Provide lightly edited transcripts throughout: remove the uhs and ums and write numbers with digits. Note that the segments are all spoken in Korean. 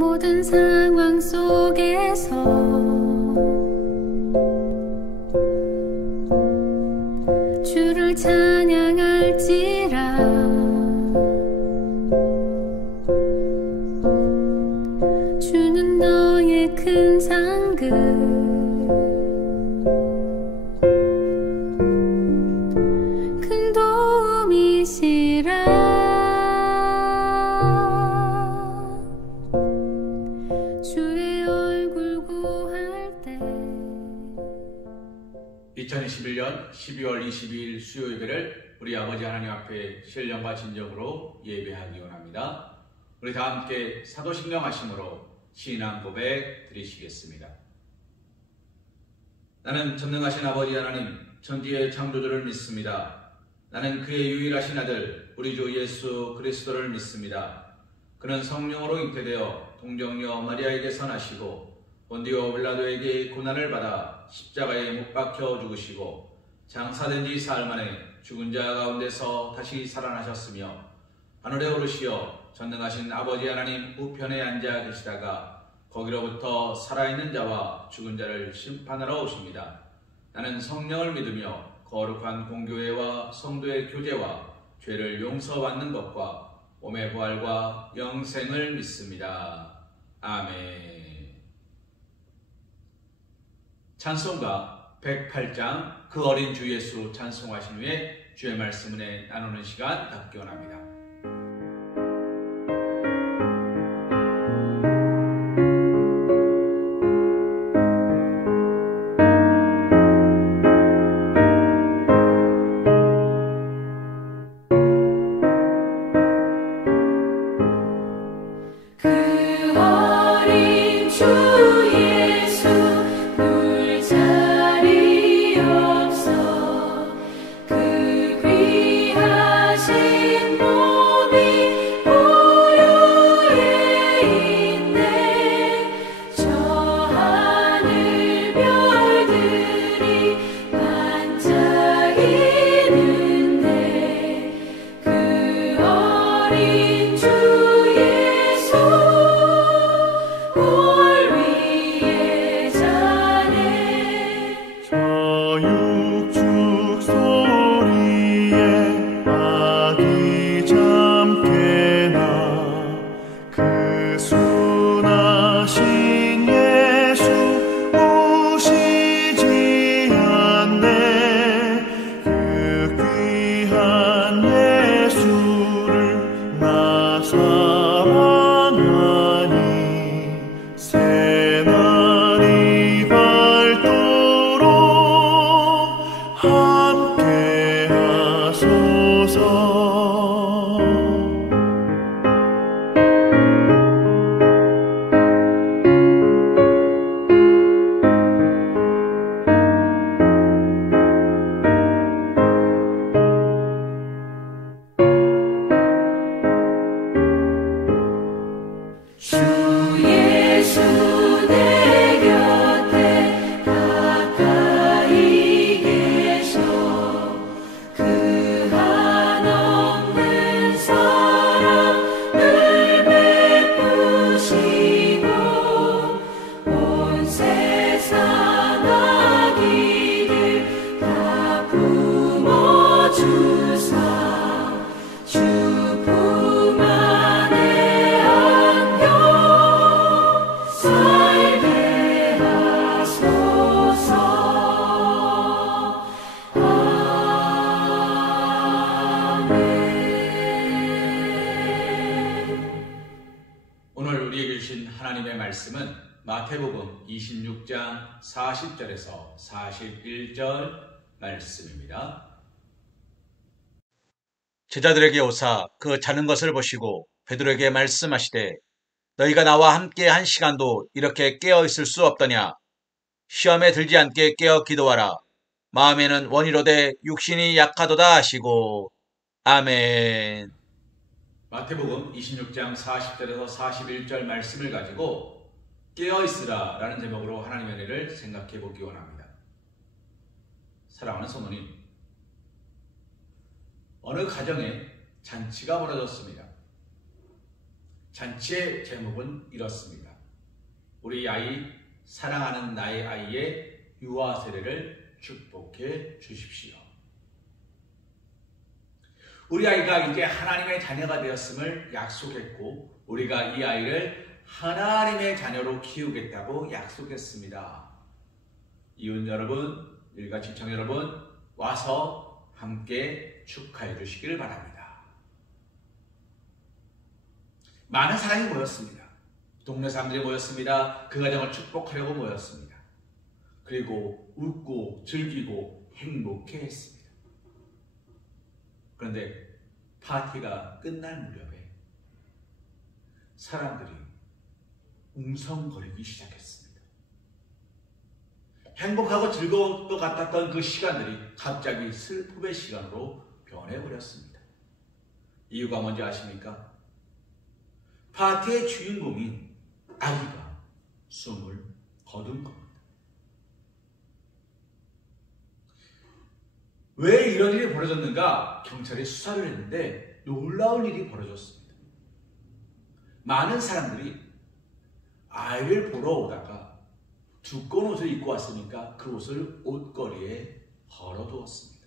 모든 상황 속에서 주를 찬양할지라. 주는 너의 큰 상급, 큰 도움이시라. 주의 얼굴 구할 때. 2021년 12월 22일 수요 예배를 우리 아버지 하나님 앞에 신령과 진정으로 예배하기 원합니다. 우리 다 함께 사도신경 하심으로 신앙 고백 드리시겠습니다. 나는 전능하신 아버지 하나님 천지의 창조주를 믿습니다. 나는 그의 유일하신 아들 우리 주 예수 그리스도를 믿습니다. 그는 성령으로 잉태되어 동정녀 마리아에게서 나시고 본디오 빌라도에게 고난을 받아 십자가에 못 박혀 죽으시고 장사된 지 사흘 만에 죽은 자 가운데서 다시 살아나셨으며 하늘에 오르시어 전능하신 아버지 하나님 우편에 앉아 계시다가 거기로부터 살아있는 자와 죽은 자를 심판하러 오십니다. 나는 성령을 믿으며 거룩한 공교회와 성도의 교제와 죄를 용서받는 것과 몸의 부활과 영생을 믿습니다. 아멘. 찬송가 108장 그 어린 주 예수 찬송하신 후에 주의 말씀 은혜 나누는 시간 갖기 원합니다. 말씀은 마태복음 26장 40절에서 41절 말씀입니다. 제자들에게 오사 그 자는 것을 보시고 베드로에게 말씀하시되 너희가 나와 함께 한 시간도 이렇게 깨어 있을 수 없더냐. 시험에 들지 않게 깨어 기도하라. 마음에는 원이로되 육신이 약하도다 하시고. 아멘. 마태복음 26장 40절에서 41절 말씀을 가지고 깨어있으라 라는 제목으로 하나님의 은혜를 생각해 보기 원합니다. 사랑하는 성도님, 어느 가정에 잔치가 벌어졌습니다. 잔치의 제목은 이렇습니다. 우리 아이, 사랑하는 나의 아이의 유아 세례를 축복해 주십시오. 우리 아이가 이제 하나님의 자녀가 되었음을 약속했고 우리가 이 아이를 하나님의 자녀로 키우겠다고 약속했습니다. 이웃 여러분, 일가 시청 여러분, 와서 함께 축하해 주시길 바랍니다. 많은 사람이 모였습니다. 동네 사람들이 모였습니다. 그 가정을 축복하려고 모였습니다. 그리고 웃고 즐기고 행복해했습니다. 그런데 파티가 끝날 무렵에 사람들이 웅성거리기 시작했습니다. 행복하고 즐거울 것 같았던 그 시간들이 갑자기 슬픔의 시간으로 변해버렸습니다. 이유가 뭔지 아십니까? 파티의 주인공인 아기가 숨을 거둔 겁니다. 왜 이런 일이 벌어졌는가? 경찰이 수사를 했는데 놀라운 일이 벌어졌습니다. 많은 사람들이 아이를 보러 오다가 두꺼운 옷을 입고 왔으니까 그 옷을 옷걸이에 걸어두었습니다.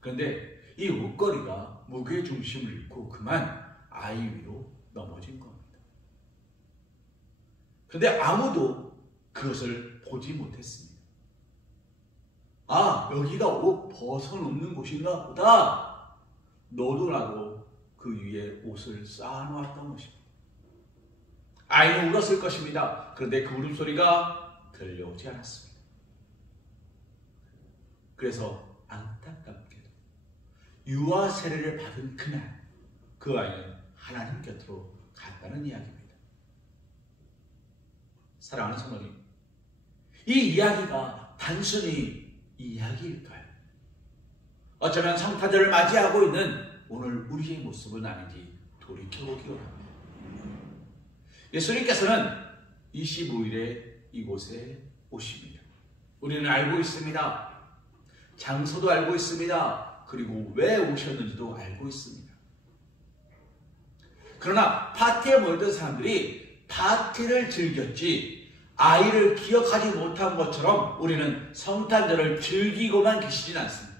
그런데 이 옷걸이가 무게중심을 잃고 그만 아이 위로 넘어진 겁니다. 그런데 아무도 그것을 보지 못했습니다. 아, 여기가 옷 벗어놓는 곳인가 보다. 너도 나도 그 위에 옷을 쌓아놓았던 것입니다. 아이는 울었을 것입니다. 그런데 그 울음소리가 들려오지 않았습니다. 그래서 안타깝게도 유아 세례를 받은 그날 그 아이는 하나님 곁으로 갔다는 이야기입니다. 사랑하는 성도님, 이 이야기가 단순히 이야기일까요? 어쩌면 성탄절을 맞이하고 있는 오늘 우리의 모습은 아닌지 돌이켜보기 원합니다. 예수님께서는 25일에 이곳에 오십니다. 우리는 알고 있습니다. 장소도 알고 있습니다. 그리고 왜 오셨는지도 알고 있습니다. 그러나 파티에 모였던 사람들이 파티를 즐겼지 아이를 기억하지 못한 것처럼 우리는 성탄절을 즐기고만 계시진 않습니다.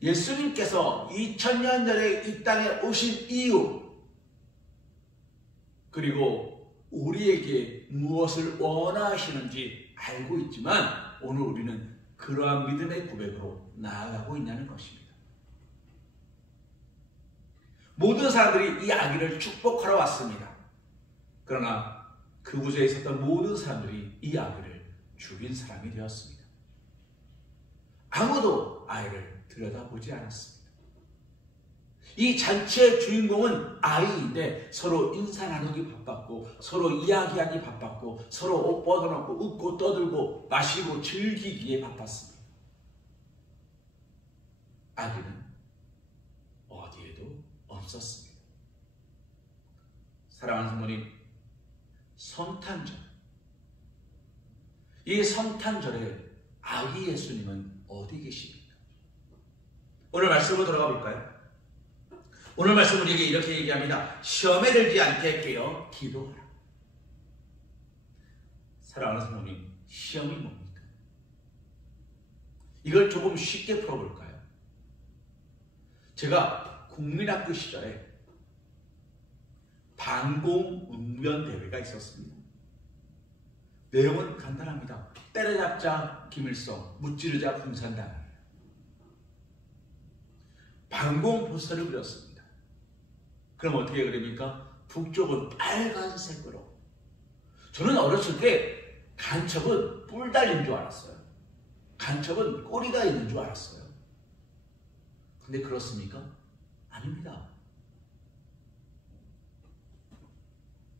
예수님께서 2000년 전에 이 땅에 오신 이유, 그리고 우리에게 무엇을 원하시는지 알고 있지만 오늘 우리는 그러한 믿음의 고백으로 나아가고 있냐는 것입니다. 모든 사람들이 이 아기를 축복하러 왔습니다. 그러나 그곳에 있었던 모든 사람들이 이 아기를 죽인 사람이 되었습니다. 아무도 아이를 들여다보지 않았습니다. 이 잔치의 주인공은 아이인데 서로 인사 나누기 바빴고 서로 이야기하기 바빴고 서로 옷 벗어놓고 웃고 떠들고 마시고 즐기기에 바빴습니다. 아기는 어디에도 없었습니다. 사랑하는 성도님, 성탄절, 이 성탄절에 아기 예수님은 어디 계십니까? 오늘 말씀으로 돌아가 볼까요? 오늘 말씀 우리에게 이렇게 얘기합니다. 시험에 들지 않게 깨어 기도하라. 사랑하는 성도님, 시험이 뭡니까? 이걸 조금 쉽게 풀어볼까요? 제가 국민학교 시절에 방공운변대회가 있었습니다. 내용은 간단합니다. 때려잡자 김일성, 무찌르자 공산당. 방공포스터를 그렸습니다. 그럼 어떻게 그립니까? 북쪽은 빨간색으로. 저는 어렸을 때 간첩은 뿔 달린 줄 알았어요. 간첩은 꼬리가 있는 줄 알았어요. 근데 그렇습니까? 아닙니다.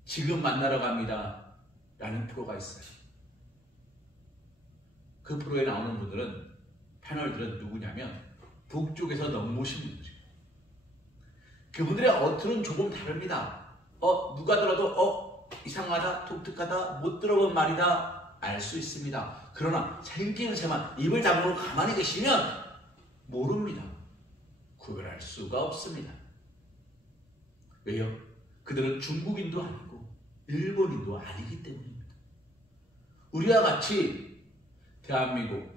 지금 만나러 갑니다 라는 프로가 있어요. 그 프로에 나오는 분들은, 패널들은 누구냐면 북쪽에서 넘보신 분들이에요. 그분들의 어투는 조금 다릅니다. 누가 들어도 이상하다, 독특하다, 못 들어본 말이다 알 수 있습니다. 그러나 생김새만 입을 다물고 가만히 계시면 모릅니다. 구별할 수가 없습니다. 왜요? 그들은 중국인도 아니고 일본인도 아니기 때문입니다. 우리와 같이 대한민국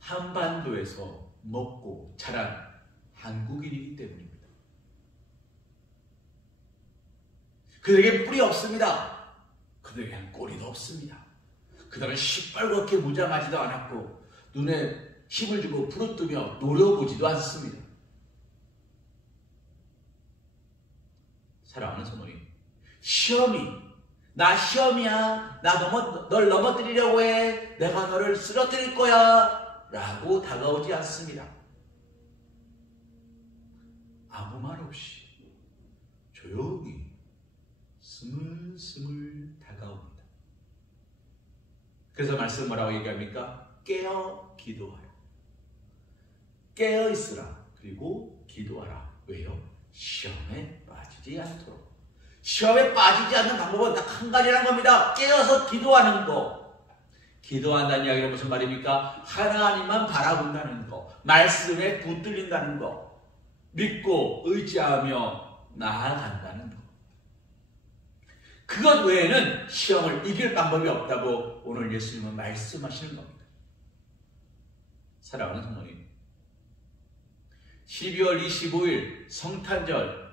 한반도에서 먹고 자란 한국인이기 때문입니다. 그들에게 뿔이 없습니다. 그들에게는 꼬리도 없습니다. 그들은 시뻘겋게 무장하지도 않았고 눈에 힘을 주고 부르뜨며 노려보지도 않습니다. 사랑하는 성도님, 나 시험이야. 널 넘어뜨리려고 해. 내가 너를 쓰러뜨릴 거야. 라고 다가오지 않습니다. 아무 말 없이 조용히 스물스물 다가옵니다. 그래서 말씀 뭐라고 얘기합니까? 깨어 기도하라. 깨어 있으라. 그리고 기도하라. 왜요? 시험에 빠지지 않도록. 시험에 빠지지 않는 방법은 딱 한 가지라는 겁니다. 깨어서 기도하는 거. 기도한다는 이야기는 무슨 말입니까? 하나님만 바라본다는 거. 말씀에 붙들린다는 거. 믿고 의지하며 나아간다는 거. 그것 외에는 시험을 이길 방법이 없다고 오늘 예수님은 말씀하시는 겁니다. 사랑하는 성도님, 12월 25일 성탄절,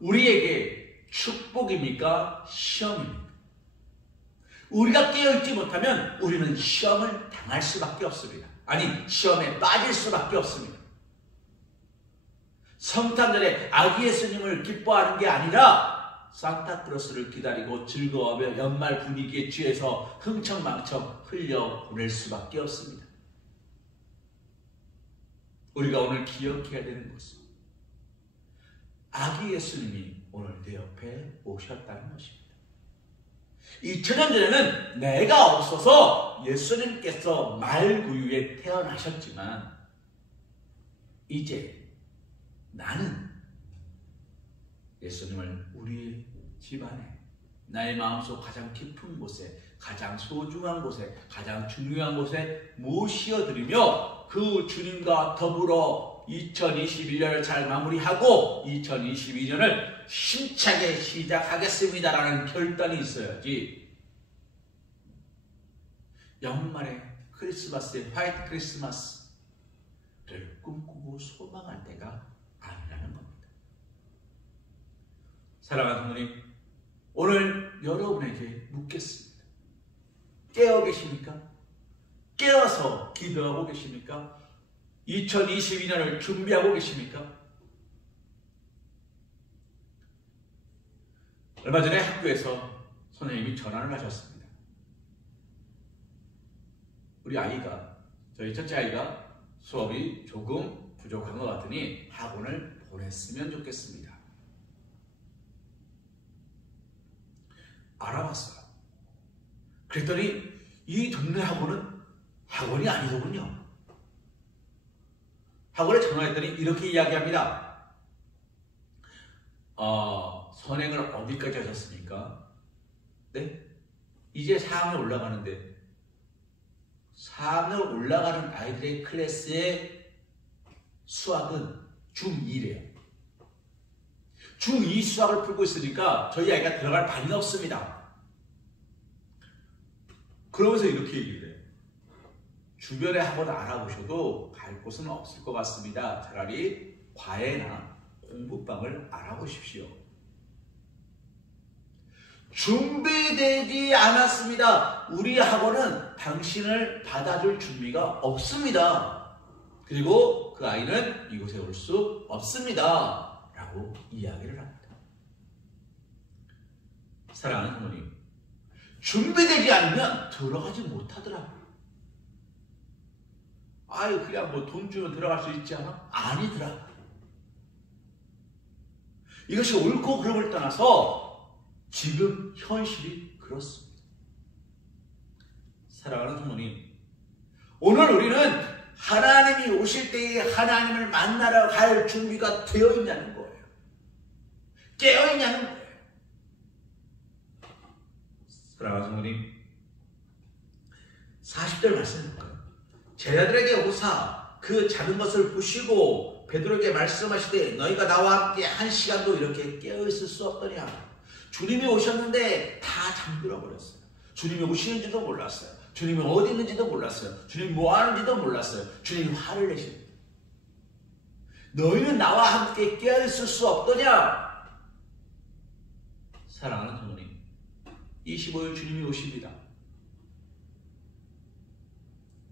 우리에게 축복입니까? 시험입니까? 우리가 깨어있지 못하면 우리는 시험을 당할 수밖에 없습니다. 아니, 시험에 빠질 수밖에 없습니다. 성탄절에 아기 예수님을 기뻐하는 게 아니라 산타크로스를 기다리고 즐거워하며 연말 분위기에 취해서 흥청망청 흘려보낼 수밖에 없습니다. 우리가 오늘 기억해야 되는 것은 아기 예수님이 오늘 내 옆에 오셨다는 것입니다. 2000년 전에는 내가 없어서 예수님께서 말구유에 태어나셨지만 이제 나는 예수님을 우리 집안에, 나의 마음속 가장 깊은 곳에, 가장 소중한 곳에, 가장 중요한 곳에 모시어드리며 그 주님과 더불어 2021년을 잘 마무리하고 2022년을 힘차게 시작하겠습니다라는 결단이 있어야지 연말에 크리스마스에 화이트 크리스마스를 꿈꾸고 소망할 때가 아니라는 겁니다. 사랑하는 부모님, 오늘 여러분에게 묻겠습니다. 깨어 계십니까? 깨어서 기도하고 계십니까? 2022년을 준비하고 계십니까? 얼마 전에 학교에서 선생님이 전화를 하셨습니다. 우리 아이가, 저희 첫째 아이가 수업이 조금 부족한 것 같으니 학원을 보냈으면 좋겠습니다. 알아봤어요. 그랬더니 이 동네 학원이 아니더군요. 학원에 전화했더니 이렇게 이야기합니다. 선행을 어디까지 하셨습니까? 네? 이제 4학년 올라가는데 4학년 올라가는 아이들의 클래스의 수학은 중2래요. 중2 수학을 풀고 있으니까 저희 아이가 들어갈 반이 없습니다. 그러면서 이렇게 얘기를 해요. 주변에 학원 알아보셔도 갈 곳은 없을 것 같습니다. 차라리 과외나 공부방을 알아보십시오. 준비되지 않았습니다. 우리 학원은 당신을 받아줄 준비가 없습니다. 그리고 그 아이는 이곳에 올 수 없습니다. 라고 이야기를 합니다. 사랑하는 부모님, 준비되지 않으면 들어가지 못하더라고요. 아유, 그냥 뭐 돈 주면 들어갈 수 있지 않아? 아니더라고요. 이것이 옳고 그름을 떠나서 지금 현실이 그렇습니다. 사랑하는 부모님, 오늘 우리는 하나님이 오실 때에 하나님을 만나러 갈 준비가 되어 있냐는 거예요. 깨어 있냐는 거예요. 사랑하는 부모님, 40절 말씀 볼까요? 제자들에게 오사 그 작은 것을 보시고 베드로에게 말씀하시되 너희가 나와 함께 한 시간도 이렇게 깨어있을 수 없더냐. 주님이 오셨는데 다 잠들어 버렸어요. 주님이 오시는지도 몰랐어요. 주님이 어디 있는지도 몰랐어요. 주님이 뭐 하는지도 몰랐어요. 주님이 화를 내십니다. 너희는 나와 함께 깨어있을 수 없더냐. 사랑하는 성도님, 25일 주님이 오십니다.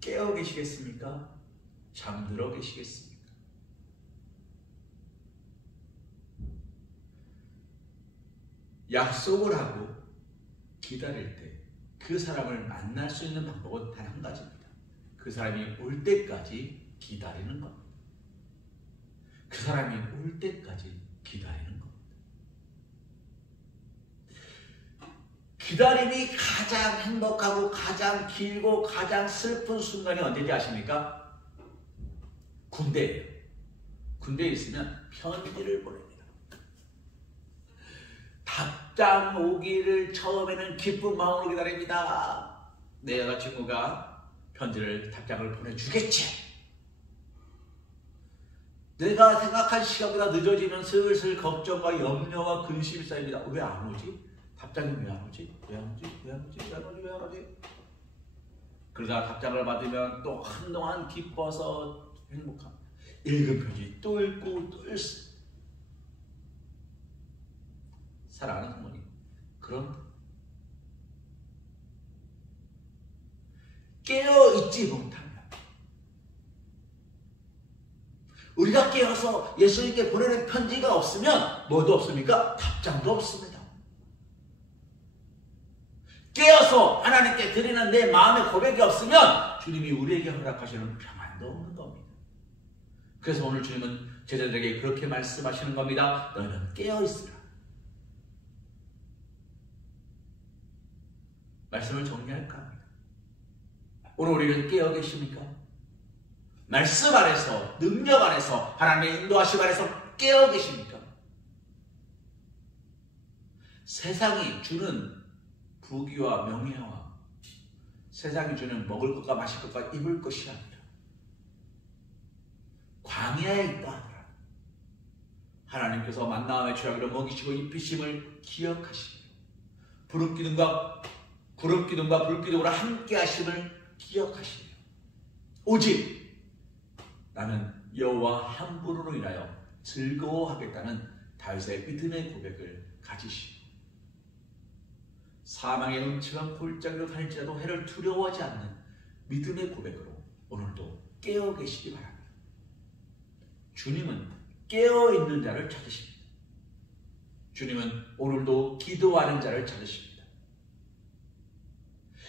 깨어 계시겠습니까? 잠들어 계시겠습니까? 약속을 하고 기다릴 때 그 사람을 만날 수 있는 방법은 단 한 가지입니다. 그 사람이 올 때까지 기다리는 겁니다. 그 사람이 올 때까지 기다리는 겁니다. 기다림이 가장 행복하고 가장 길고 가장 슬픈 순간이 언제인지 아십니까? 군대예요. 군대에 있으면 편지를 보냅니다. 답장 오기를 처음에는 기쁜 마음으로 기다립니다. 내 여자친구가 답장을 보내주겠지. 내가 생각한 시간보다 늦어지면 슬슬 걱정과 염려와 근심이 쌓입니다. 왜 안 오지? 답장이 왜 안 오지? 왜 안 오지? 왜 안 오지? 왜 안 오지? 왜 안 오지? 그러다 답장을 받으면 또 한동안 기뻐서 행복합니다. 읽은 편지 또 읽고 또 읽습니다. 사랑하는 성도님, 그럼 깨어있지 못합니다. 우리가 깨어서 예수님께 보내는 편지가 없으면 뭐도 없습니까? 답장도 없습니다. 깨어서 하나님께 드리는 내 마음의 고백이 없으면 주님이 우리에게 허락하시는 평안도 없는 겁니다. 그래서 오늘 주님은 제자들에게 그렇게 말씀하시는 겁니다. 너희는 깨어있으라. 말씀을 정리할까 합니다. 오늘 우리는 깨어 계십니까? 말씀 안에서, 능력 안에서, 하나님의 인도하심 안에서 깨어 계십니까? 세상이 주는 부귀와 명예와 세상이 주는 먹을 것과 마실 것과 입을 것이 아니라 광야에 있다 하더라. 하나님께서 만나와 메추라기로 먹이시고 입히심을 기억하시며 구름기둥과 불기둥으로 함께 하심을 기억하시며 오직 나는 여호와 한 분으로 인하여 즐거워하겠다는 다윗의 믿음의 고백을 가지시고 사망의 음침한 골짜기로 다닐지라도 해를 두려워하지 않는 믿음의 고백으로 오늘도 깨어 계시기 바랍니다. 주님은 깨어있는 자를 찾으십니다. 주님은 오늘도 기도하는 자를 찾으십니다.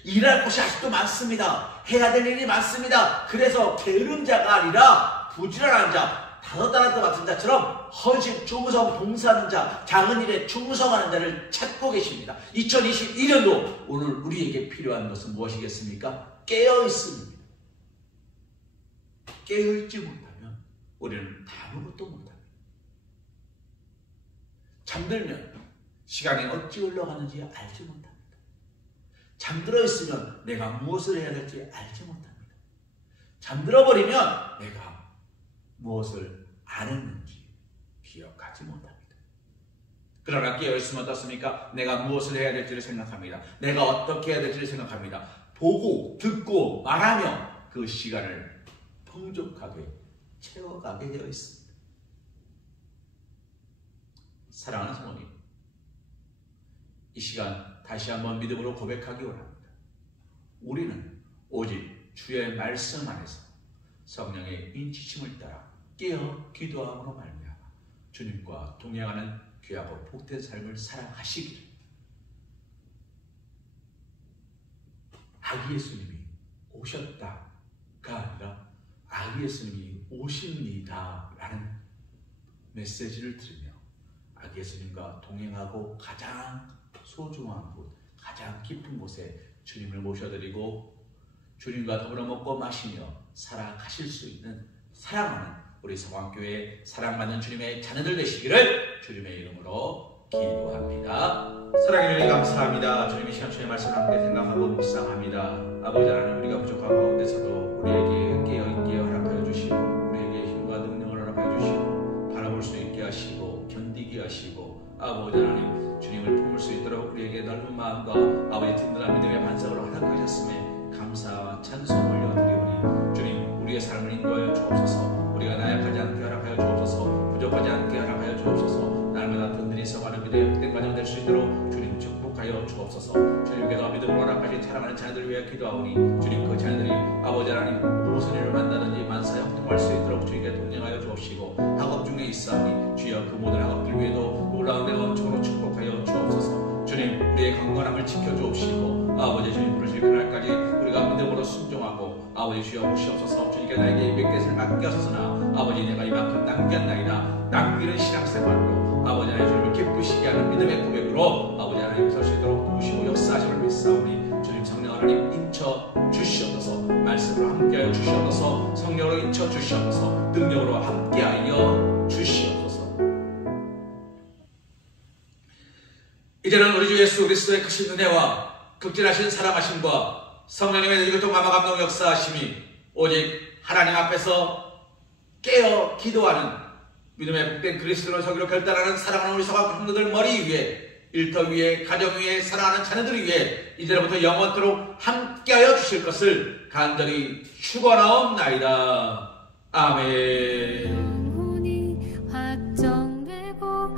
일할 곳이 아직도 많습니다. 해야 될 일이 많습니다. 그래서 게으른 자가 아니라 부지런한 자, 5달란트 맡은 자처럼 헌신, 충성, 봉사하는 자, 작은 일에 충성하는 자를 찾고 계십니다. 2021년도 오늘 우리에게 필요한 것은 무엇이겠습니까? 깨어있습니다. 깨어있지 못하면 우리는 아무것도 못합니다. 잠들면 시간이 어찌 흘러가는지 알지 못합니다. 잠들어 있으면 내가 무엇을 해야 될지 알지 못합니다. 잠들어 버리면 내가 무엇을 안 했는지 기억하지 못합니다. 그러나 깨어있으면 어떻습니까? 내가 무엇을 해야 될지를 생각합니다. 내가 어떻게 해야 될지를 생각합니다. 보고, 듣고, 말하며 그 시간을 풍족하게 채워가게 되어 있습니다. 사랑하는 성도님, 이 시간 다시 한번 믿음으로 고백하기 원합니다. 우리는 오직 주의 말씀 안에서 성령의 인치심을 따라 깨어 기도함으로 말미암아 주님과 동행하는 귀하고 복된 삶을 살아가시기를. 아기 예수님이 오셨다가 아니라 아기 예수님이 오십니다 라는 메시지를 들으며 아기 예수님과 동행하고 가장 소중한 곳, 가장 깊은 곳에 주님을 모셔드리고 주님과 더불어 먹고 마시며 살아가실 수 있는 사랑하는 우리 성황교회 사랑받는 주님의 자녀들 되시기를 주님의 이름으로 기도합니다. 사랑해 주님 감사합니다. 주님이 시간 주의 말씀을 함께 생각하고 묵상합니다. 아버지 하나님, 우리가 부족한 가운데서도 우리에게 깨어있게 허락하여 주시고 우리에게 힘과 능력을 허락하여 주시고 하시고 견디게 하시고 아버지 하나님 주님을 품을 수 있도록 우리에게 넓은 마음과 아버지 든든한 믿음의 반석으로 허락하셨음에 감사와 찬송을 올려드리오니 주님 우리의 삶을 인도하여 주옵소서. 우리가 나약하지 않게 허락하여 주옵소서. 부족하지 않게 허락하여 주옵소서. 날마다 든든히 서가는 믿음의 복된 과정 될 수 있도록 주님 축복하여 주옵소서. 주님께서 믿음으로 허락하신 사랑하는 자녀들을 위해 기도하오니 주님 그 자녀들이 아버지 하나님 무슨 일을 만나든지 만사 형통할 수 있도록 주님께 동행하여 주옵시고 학업 중에 있사오니 주여 그 모든 학업들 위에도 놀라운 내 원총으로 축복하여 주옵소서. 주님 우리의 건강함을 지켜주옵시고 아버지 주님 부르실 그날까지 우리가 믿음으로 순종하고 아버지 주여 보시옵소서. 주님께 나에게 200개를 맡겼으나 아버지 내가 이만큼 남겼나이다. 남기는 신앙생활로 아버지 하나님 주님을 기쁘시게 하는 믿음의 고백으로 아버지 하나님 설 수 있도록 도우시고 역사하심을 믿사오니 주님 성령 하나님 인쳐 주시옵소서. 말씀으로 함께하여 주시옵소서. 성령으로 인쳐 주시옵소서. 능력으로 함께하여 주시옵소서. 이제는 우리 주 예수 그리스도의 크신 은혜와 극진하신 사랑하심과 성령님의 이교통 마마 감동 역사하심이 오직 하나님 앞에서 깨어 기도하는 믿음의 복된 그리스도를 서기로 결단하는 사랑하는 우리 서가 성도들 머리 위에 일터 위에 가정 위에 사랑하는 자녀들 위에 이제부터 영원토록 함께하여 주실 것을 간절히 축원하옵나이다. 아멘. 영혼이 확정되고